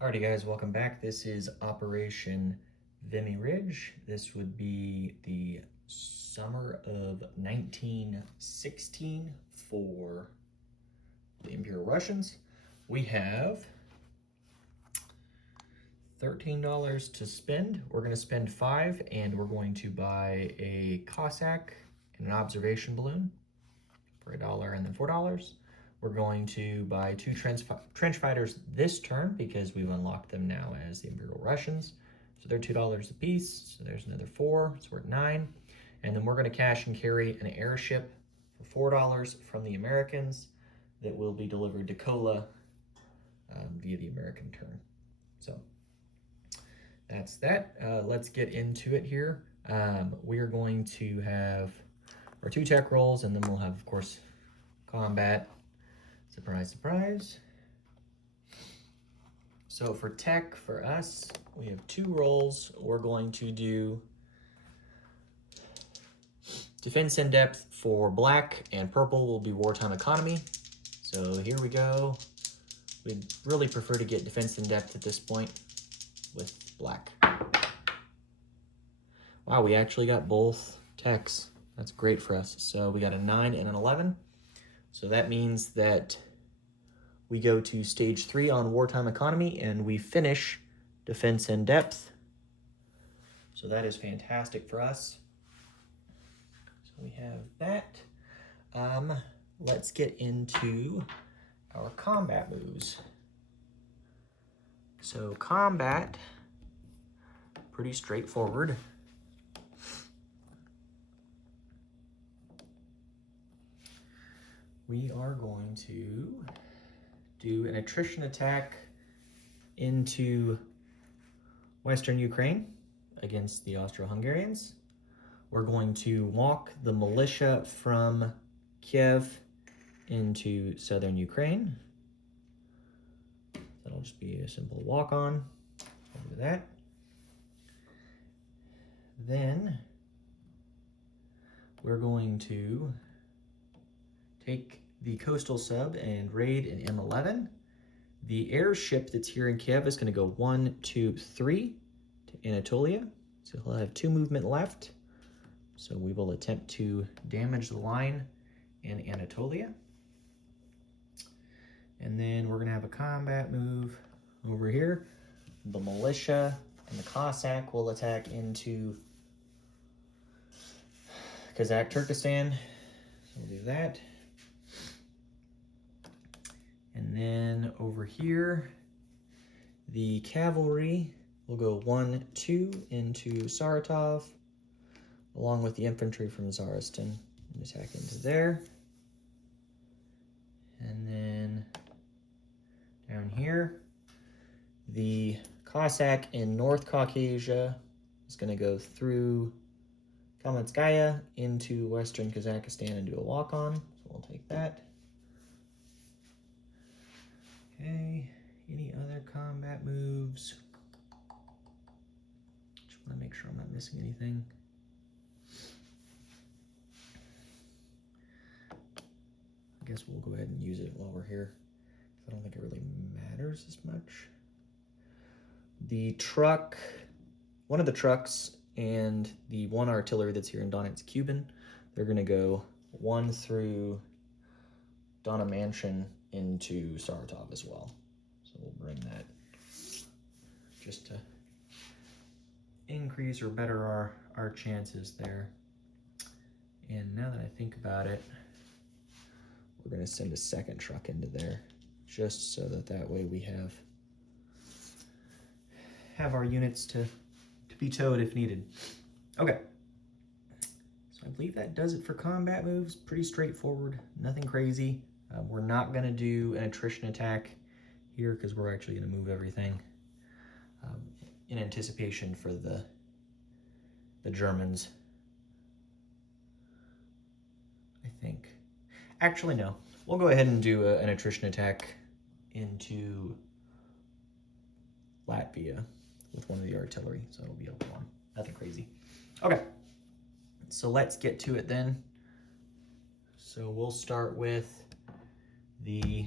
Alrighty guys, welcome back. This is Operation Vimy Ridge. This would be the summer of 1916 for the Imperial Russians. We have $13 to spend. We're going to spend $5 and we're going to buy a Cossack and an observation balloon for $1 and then $4. We're going to buy two trench fighters this turn because we've unlocked them now as the Imperial Russians. So they're $2 a piece. So there's another 4, so we're at 9. And then we're going to cash and carry an airship for $4 from the Americans that will be delivered to Kola via the American turn. So that's that. Let's get into it here. We are going to have our 2 tech rolls, and then we'll have, of course, combat. Surprise, surprise. So for tech, for us, we have 2 rolls. We're going to do defense in depth for black, and purple will be wartime economy. So here we go. We'd really prefer to get defense in depth at this point with black. Wow, we actually got both techs. That's great for us. So we got a 9 and an 11. So that means that we go to stage 3 on wartime economy and we finish defense in depth. So that is fantastic for us. So we have that. Let's get into our combat moves. So combat, pretty straightforward. We are going to do an attrition attack into Western Ukraine against the Austro-Hungarians. We're going to walk the militia from Kiev into southern Ukraine. That'll just be a simple walk-on. I'll do that. Then we're going to take the coastal sub and raid an M11. The airship that's here in Kiev is going to go 1, 2, 3 to Anatolia. So he'll have 2 movement left. So we will attempt to damage the line in Anatolia. And then we're going to have a combat move over here. The militia and the Cossack will attack into Kazakh Turkestan. So we'll do that. And then over here, the cavalry will go 1, 2 into Saratov, along with the infantry from Zaristan, and attack into there. And then down here, the Cossack in North Caucasia is going to go through Kalmytskaya into Western Kazakhstan and do a walk-on. So we'll take that. Okay, any other combat moves? Just want to make sure I'm not missing anything. I guess we'll go ahead and use it while we're here. I don't think it really matters as much. The truck, one of the trucks and the 1 artillery that's here in Donetsk Cuban, they're going to go 1 through Donna Mansion into Saratov as well. So we'll bring that just to increase or better our chances there. And now that I think about it, we're going to send a 2nd truck into there just so that way we have our units to be towed if needed. Okay. So I believe that does it for combat moves. Pretty straightforward, nothing crazy. We're not going to do an attrition attack here because we're actually going to move everything in anticipation for the Germans. I think. Actually, no. We'll go ahead and do an attrition attack into Latvia with 1 of the artillery. So it'll be a 1. Nothing crazy. Okay. So let's get to it then. So we'll start with the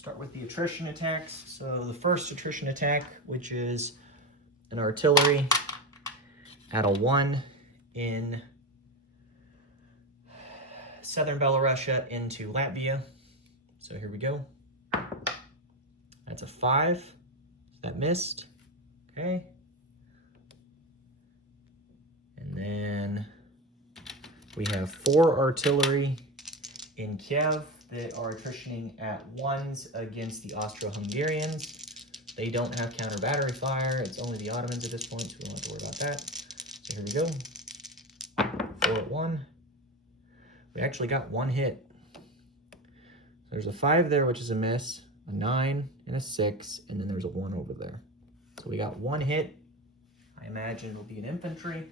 start with the attrition attacks. So the first attrition attack, which is an artillery at a 1 in southern Belarusia into Latvia. So here we go. That's a 5. That missed. Okay. And then we have 4 artillery in Kiev that are attritioning at 1s against the Austro-Hungarians. They don't have counter battery fire. It's only the Ottomans at this point, so we don't have to worry about that. So here we go. 4 at 1. We actually got 1 hit. There's a 5 there, which is a miss, a 9 and a 6, and then there's a 1 over there. So we got 1 hit. I imagine it'll be an infantry.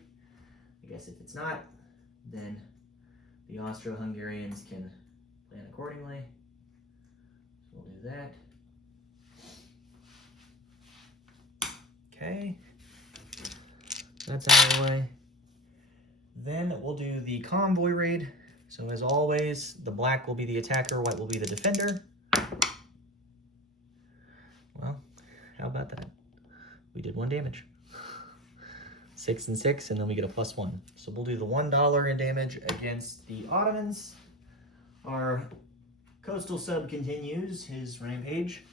I guess if it's not, then the Austro-Hungarians can plan accordingly. So we'll do that. Okay. That's out of the way. Then we'll do the convoy raid. So as always, the black will be the attacker, white will be the defender. Well, how about that? We did 1 damage. 6 and 6, and then we get a +1. So we'll do the $1 in damage against the Ottomans. Our coastal sub continues his rampage.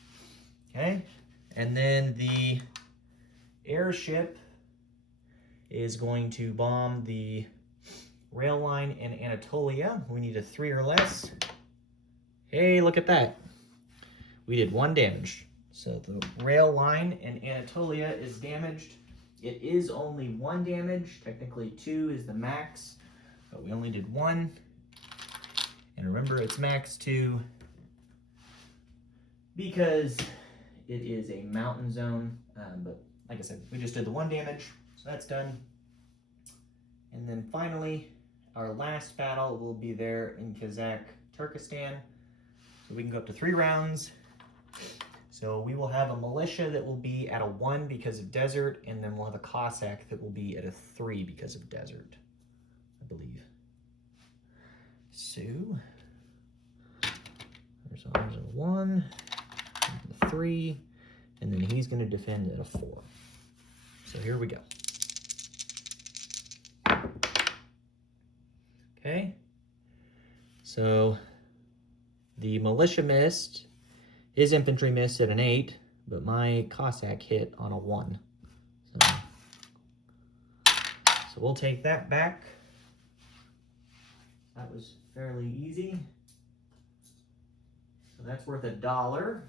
Okay. And then the airship is going to bomb the rail line in Anatolia. We need a 3 or less. Hey, look at that. We did 1 damage. So the rail line in Anatolia is damaged. It is only 1 damage. Technically 2 is the max, but we only did 1. And remember, it's max 2 because it is a mountain zone. But like I said, we just did the 1 damage, so that's done. And then finally, our last battle will be there in Kazakh Turkestan. So we can go up to 3 rounds. So we will have a militia that will be at a 1 because of desert, and then we'll have a Cossack that will be at a 3 because of desert, I believe. So there's ours at a 1, a 3, and then he's going to defend at a 4. So here we go. Okay, so the militia missed, his infantry missed at an 8, but my Cossack hit on a 1. So we'll take that back. That was fairly easy. So that's worth $1.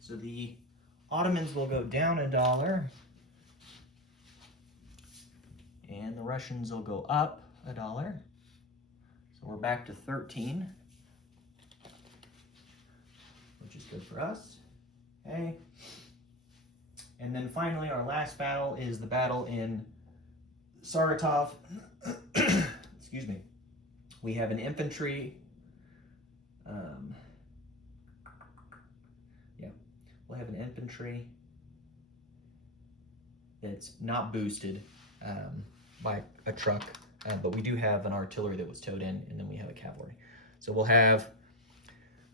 So the Ottomans will go down $1, and the Russians will go up $1. So we're back to 13, which is good for us. Okay. And then finally, our last battle is the battle in Saratov. Excuse me. We have an infantry. We'll have an infantry that's not boosted by a truck. But we do have an artillery that was towed in, and then we have a cavalry. So we'll have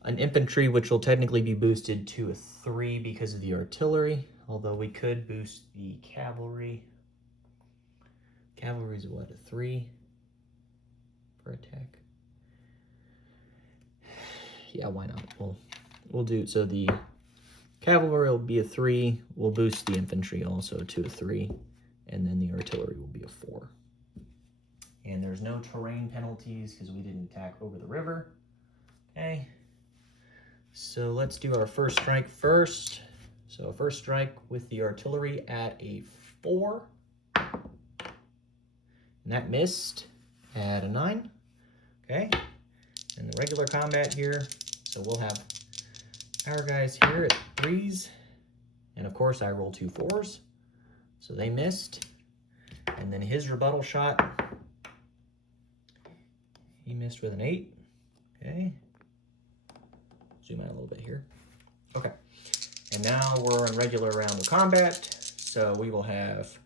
an infantry, which will technically be boosted to a 3 because of the artillery, although we could boost the cavalry. Cavalry's what, a 3 for attack? Yeah, why not? We'll do, so the cavalry will be a 3, we'll boost the infantry also to a 3, and then the artillery will be a 4. And there's no terrain penalties because we didn't attack over the river. Okay. So let's do our first strike first. So first strike with the artillery at a 4. And that missed at a 9. Okay. And the regular combat here. So we'll have our guys here at 3s. And of course I roll 2 4s. So they missed. And then his rebuttal shot, he missed with an 8. Okay. Zoom out a little bit here. Okay. And now we're in regular round of combat. So we will have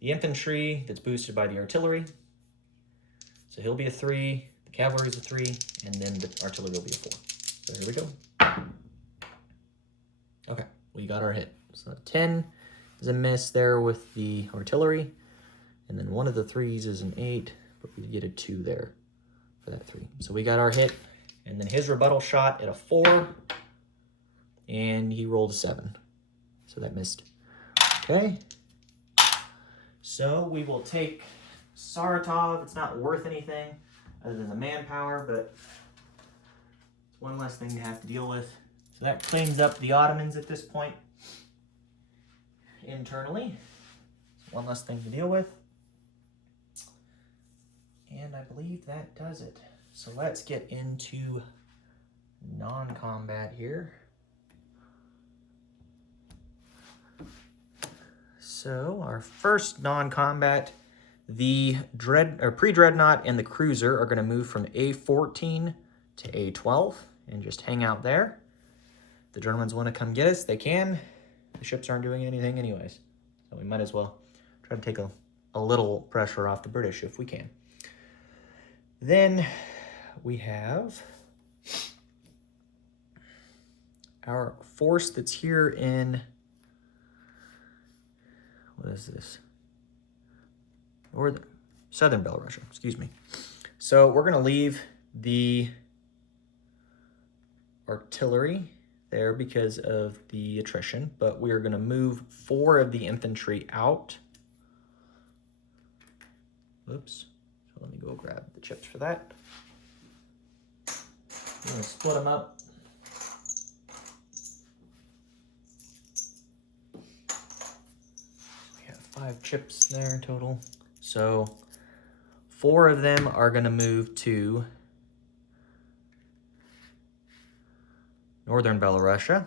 the infantry that's boosted by the artillery. So he'll be a 3. The cavalry is a 3. And then the artillery will be a 4. So here we go. got our hit. So 10 is a miss there with the artillery. And then one of the 3s is an 8, but we get a 2 there for that 3. So we got our hit. And then his rebuttal shot at a 4. And he rolled a 7. So that missed. Okay. So we will take Saratov. It's not worth anything other than the manpower, but it's one less thing to have to deal with. So that cleans up the Ottomans at this point internally. It's one less thing to deal with. And I believe that does it. So let's get into non-combat here. So our first non-combat, the pre-dreadnought and the cruiser are going to move from A14 to A12 and just hang out there. If the Germans want to come get us, they can. The ships aren't doing anything anyways, so we might as well try to take a little pressure off the British if we can. Then we have our force that's here in, what is this? Or the southern Belarus, excuse me. So we're going to leave the artillery there because of the attrition, but we are going to move 4 of the infantry out. Oops. So let me go grab the chips for that. I'm going to split them up. We have 5 chips there total. So 4 of them are going to move to northern Belarus.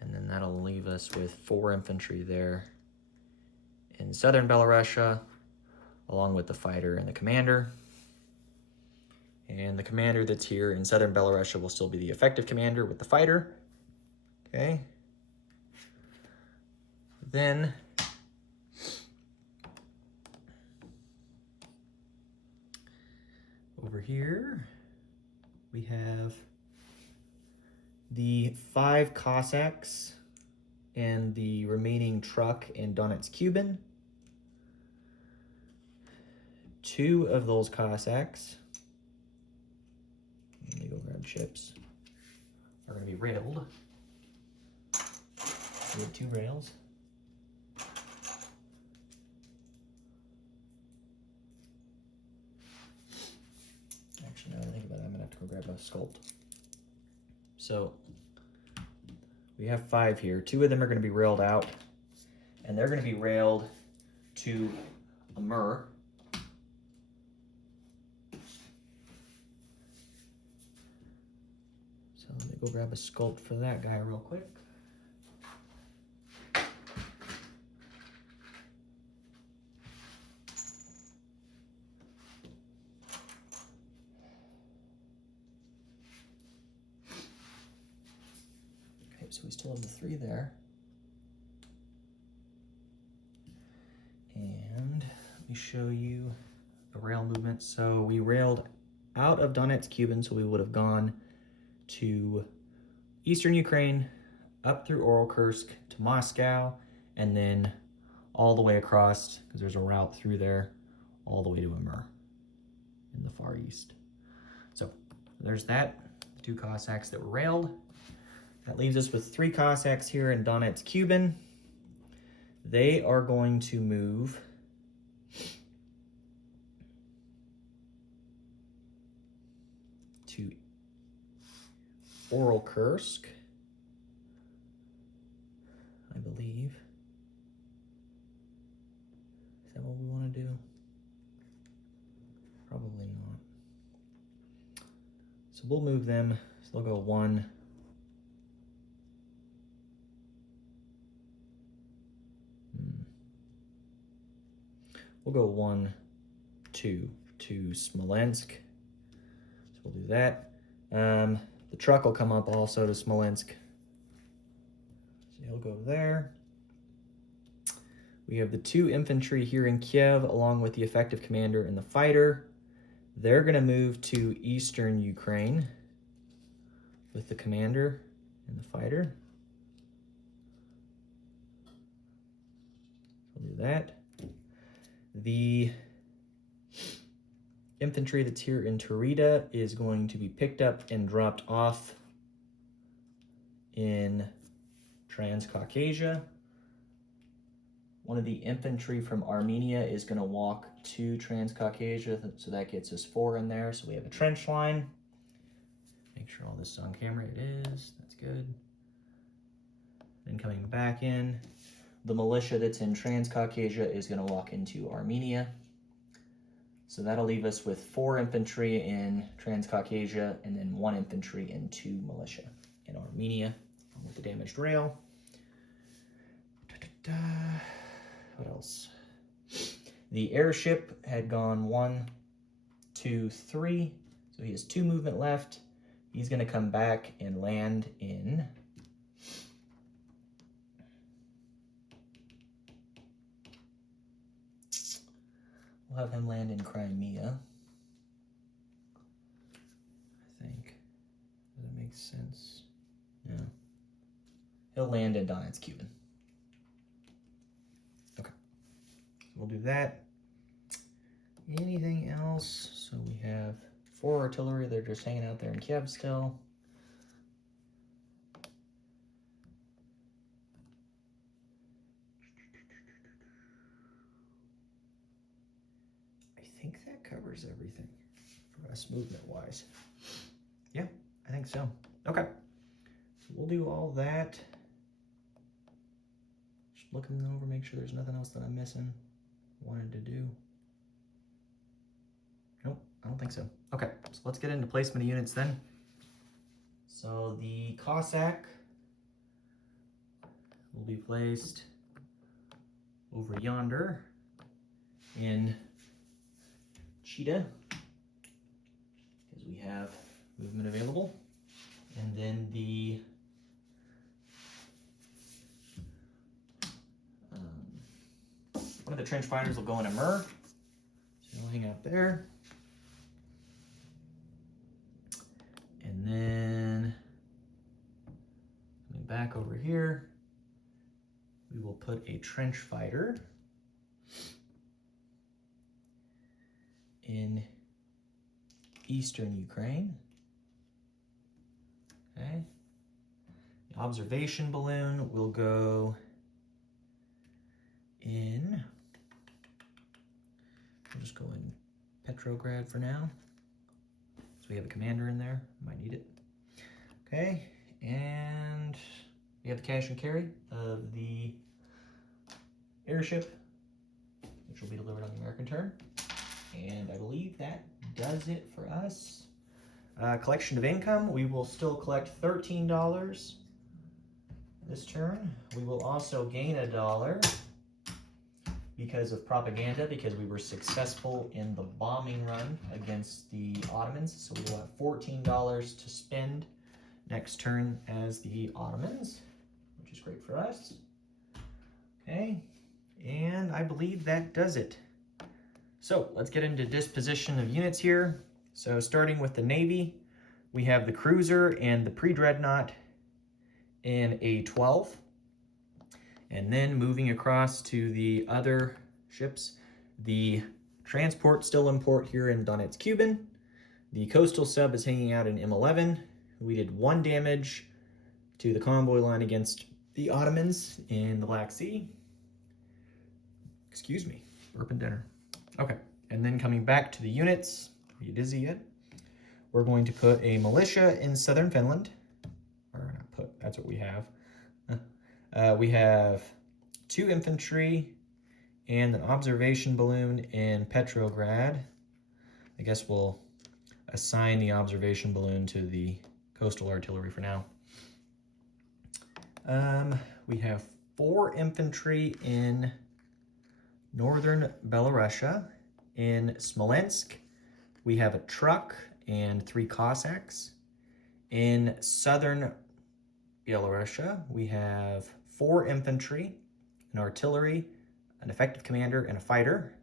And then that'll leave us with 4 infantry there in southern Belarus, along with the fighter and the commander. And the commander that's here in southern Belarus will still be the effective commander with the fighter. Okay. Then over here, we have the 5 Cossacks and the remaining truck in Donetsk Cuban. 2 of those Cossacks, let me go grab chips, are going to be railed. We have 2 rails. Actually, now that I think about it, I'm going to have to go grab a sculpt. So we have 5 here. 2 of them are going to be railed out, and they're going to be railed to Amur. So let me go grab a sculpt for that guy real quick. So we still have the 3 there. And let me show you the rail movement. So we railed out of Donetsk Cuban, so we would have gone to eastern Ukraine, up through Kursk to Moscow, and then all the way across, because there's a route through there, all the way to Amur in the far east. So there's that, 2 Cossacks that were railed. That leaves us with 3 Cossacks here in Donetsk Cuban. They are going to move to Kursk, I believe. Is that what we want to do? Probably not. So we'll move them. So they'll go 1. We'll go 1, 2 to Smolensk. So we'll do that. The truck will come up also to Smolensk. So he'll go there. We have the 2 infantry here in Kiev, along with the effective commander and the fighter. They're going to move to eastern Ukraine with the commander and the fighter. that. The infantry that's here in Taurida is going to be picked up and dropped off in Transcaucasia. One of the infantry from Armenia is going to walk to Transcaucasia, so that gets us 4 in there. So we have a trench line. Make sure all this is on camera. It is. That's good. Then coming back in, the militia that's in Transcaucasia is going to walk into Armenia. So that'll leave us with 4 infantry in Transcaucasia and then 1 infantry and 2 militia in Armenia with the damaged rail. What else? The airship had gone 1, 2, 3. So he has 2 movement left. He's going to come back and land in we'll have him land in Crimea, I think. Does that make sense? Yeah. He'll land in Donetsk, Cuban. Okay. So we'll do that. Anything else? So we have 4 artillery. They're just hanging out there in Kiev still. I think that covers everything for us movement-wise. Yeah, I think so. Okay. So we'll do all that. Just looking over, make sure there's nothing else that I'm missing. Wanted to do. Nope, I don't think so. Okay, so let's get into placement of units then. So the Cossack will be placed over yonder in Cheetah, because we have movement available. And then the one of the trench fighters will go in Amur, so he'll hang out there. And then coming back over here, we will put a trench fighter in eastern Ukraine. Okay. The observation balloon will go in, we'll just go in Petrograd for now. So we have a commander in there, might need it. Okay, and we have the cash and carry of the airship, which will be delivered on the American turn. And I believe that does it for us. Collection of income, we will still collect $13 this turn. We will also gain $1 because of propaganda, because we were successful in the bombing run against the Ottomans. So we will have $14 to spend next turn as the Ottomans, which is great for us. Okay, and I believe that does it. So let's get into disposition of units here. So starting with the Navy, we have the cruiser and the pre-dreadnought in a 12. And then moving across to the other ships, the transport still in port here in Donetsk, Cuban. The coastal sub is hanging out in M11. We did 1 damage to the convoy line against the Ottomans in the Black Sea. Excuse me, burping dinner. Okay, and then coming back to the units, are you dizzy yet? We're going to put a militia in southern Finland. Or not put, that's what we have. We have 2 infantry and an observation balloon in Petrograd. I guess we'll assign the observation balloon to the coastal artillery for now. We have 4 infantry in northern Belarusia. In Smolensk, we have a truck and 3 Cossacks. In southern Belarusia, we have 4 infantry, an artillery, an effective commander, and a fighter.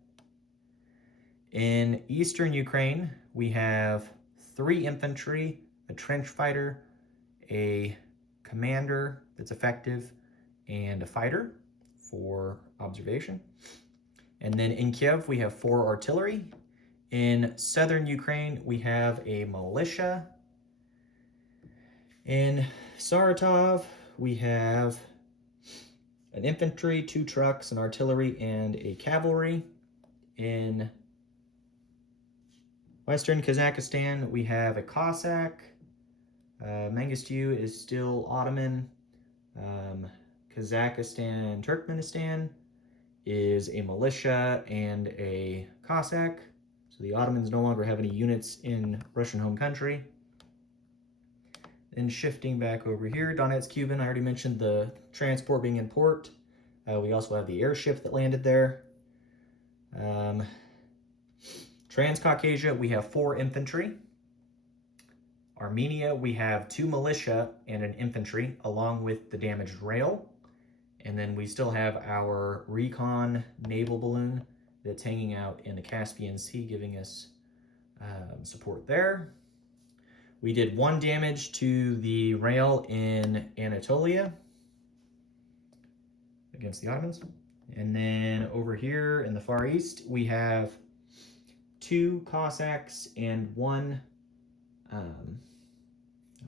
In eastern Ukraine, we have 3 infantry, a trench fighter, a commander that's effective, and a fighter for observation. And then in Kiev, we have 4 artillery. In southern Ukraine, we have a militia. In Saratov, we have an infantry, 2 trucks, an artillery, and a cavalry. In Western Kazakhstan, we have a Cossack. Mengistu is still Ottoman. Kazakhstan, Turkmenistan is a militia and a Cossack. So the Ottomans no longer have any units in Russian home country. Then shifting back over here, Donetsk, Cuban, I already mentioned the transport being in port. We also have the airship that landed there. Transcaucasia, we have 4 infantry. Armenia, we have 2 militia and an infantry, along with the damaged rail. And then we still have our recon naval balloon that's hanging out in the Caspian Sea, giving us support there. We did 1 damage to the rail in Anatolia against the Ottomans. And then over here in the Far East, we have 2 Cossacks and 1,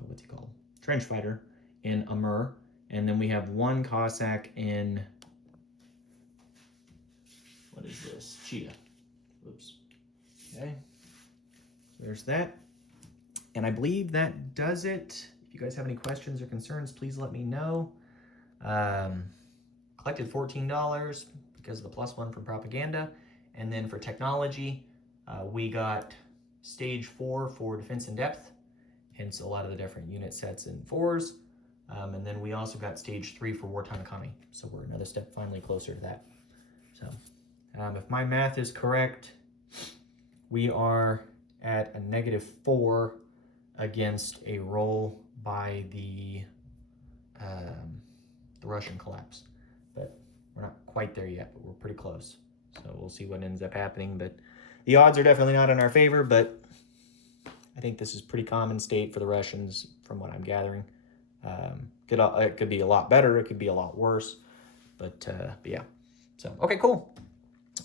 what's he called? Trench fighter in Amur. And then we have 1 Cossack in, what is this? Cheetah. Oops. Okay. So there's that. And I believe that does it. If you guys have any questions or concerns, please let me know. Collected $14 because of the +1 from Propaganda. And then for technology, we got stage 4 for defense in depth, hence a lot of the different unit sets in 4s. And then we also got stage 3 for wartime economy. So we're another step finally closer to that. So if my math is correct, we are at a -4 against a roll by the Russian collapse. But we're not quite there yet, but we're pretty close. So we'll see what ends up happening. But the odds are definitely not in our favor, but I think this is pretty common state for the Russians from what I'm gathering. It could be a lot better, it could be a lot worse, but yeah. So, okay, cool.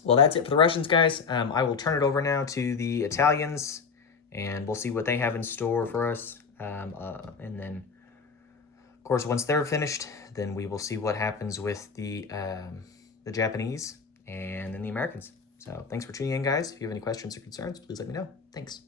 Well, that's it for the Russians, guys. I will turn it over now to the Italians, and we'll see what they have in store for us. And then, of course, once they're finished, then we will see what happens with the Japanese and then the Americans. So thanks for tuning in, guys. If you have any questions or concerns, please let me know. Thanks.